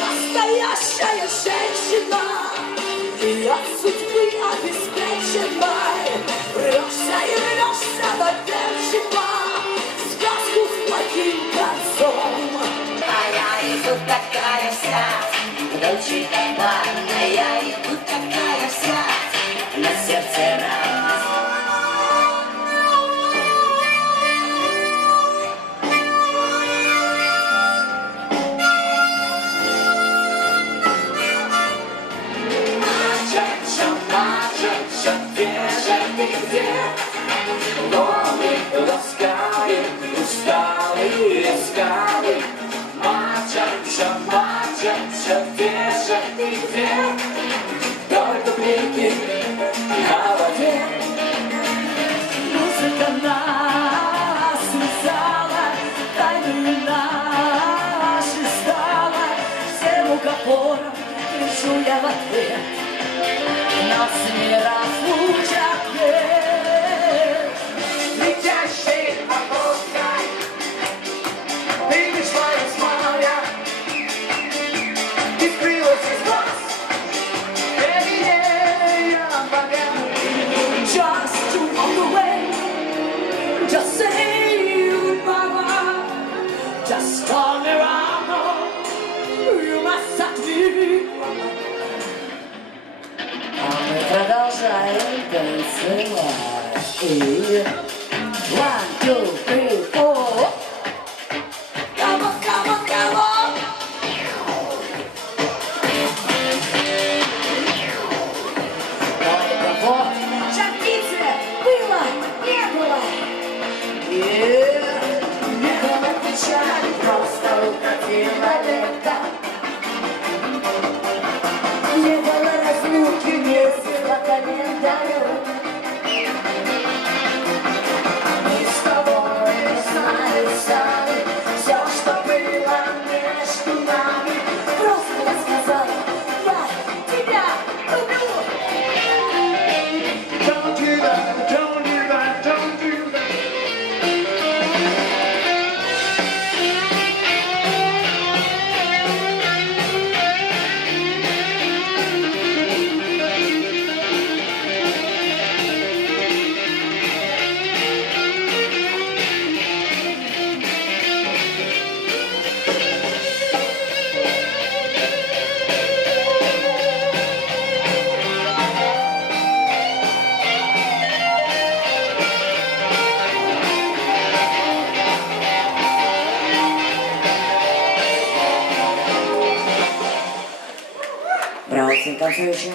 Настоящая женщина, и от судьбы обеспечена. Врёшься и врёшься доверчиво, сказку с плохим концом. А я иду такая вся, Дольче Габбана, я иду такая вся, на сердце радость. Только блики на воде. Музыка нас связала, тайны наши стала. Всем уговором лечу я в ответ, нас не разлучат век. Летящей обозкой ты вышла из моря и скрылась из глаз. Just to walk away, just say goodbye, just turn around, you must have me. А мы продолжаем танцевать. И 1, 2, 3, 4. Come on, come on, come on. Только вот шапницы было, не было. И никому печаль, просто укатило лето. Не было разлуки, не сила календарю. Мы с тобой знали сами все, что было между нами. Просто я сказала, я тебя люблю. Don't do that, don't do that, don't do that. Браво, всем танцующим.